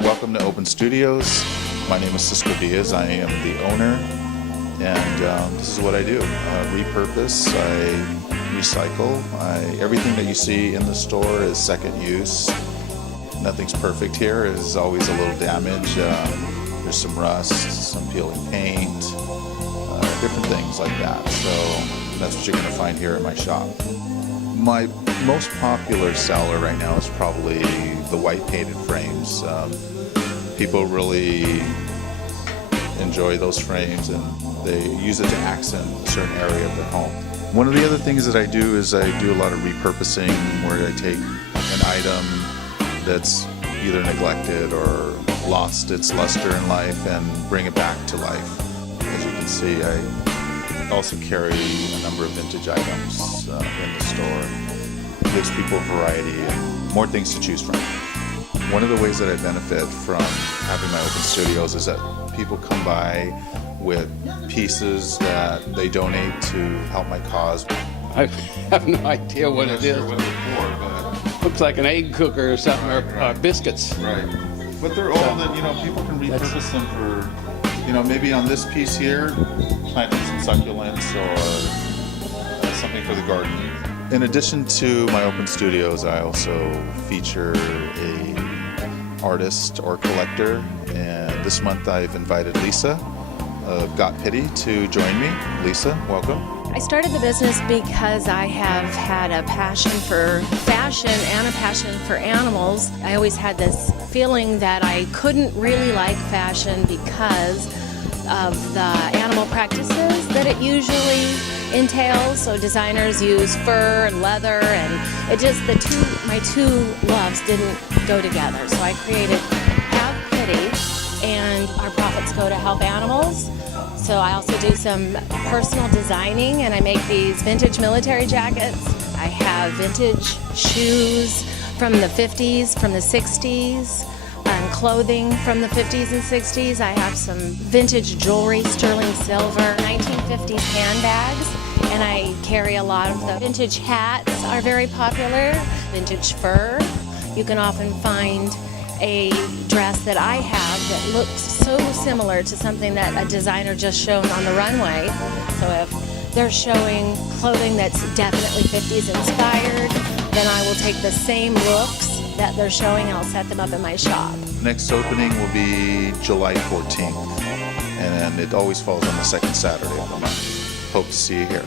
Welcome to Open Studios. My name is Cisco Diaz. I am the owner, and this is what I do. Repurpose, I recycle. Everything that you see in the store is second use. Nothing's perfect here. There's always a little damage. There's some rust, some peeling paint, different things like that. So that's what you're going to find here in my shop. My most popular seller right now is probably the white painted frames. People really enjoy those frames and they use it to accent a certain area of their home. One of the other things that I do is I do a lot of repurposing, where I take an item that's either neglected or lost its luster in life and bring it back to life. As you can see, I also carry a number of vintage items in the store. It gives people variety and more things to choose from. One of the ways that I benefit from having my open studios is that people come by with pieces that they donate to help my cause. I have no idea what it is. What they're for, Looks like an egg cooker or something, or biscuits. right. But they're old, and people can repurpose them for, maybe on this piece here, planting some succulents or something for the garden. In addition to my open studios, I also feature a artist or collector, and this month I've invited Lisa of Got Pity to join me. Lisa, welcome. I started the business because I have had a passion for fashion and a passion for animals. I always had this feeling that I couldn't really like fashion because of the animal practices that it usually entails. So designers use fur and leather, and my two loves didn't go together. So I created Have Pity, and our profits go to help animals. So I also do some personal designing, and I make these vintage military jackets. I have vintage shoes from the 50s, from the 60s, and clothing from the 50s and 60s. I have some vintage jewelry, sterling silver, 1950s handbags, and I carry a lot of the vintage hats are very popular, vintage fur. You can often find a dress that I have that looks so similar to something that a designer just shown on the runway. So if they're showing clothing that's definitely 50s inspired, then I will take the same looks that they're showing and I'll set them up in my shop. Next opening will be July 14th, and it always falls on the second Saturday of the month. Hope to see you here.